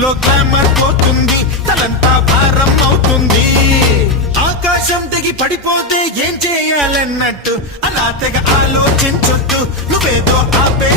లో గ్లామర్ పోతుంది, తలంతా భారం అవుతుంది. ఆకాశం తెగి పడిపోతే ఏం చేయాలన్నట్టు అలా తెగ ఆలోచించొద్దు, నువ్వేదో ఆపే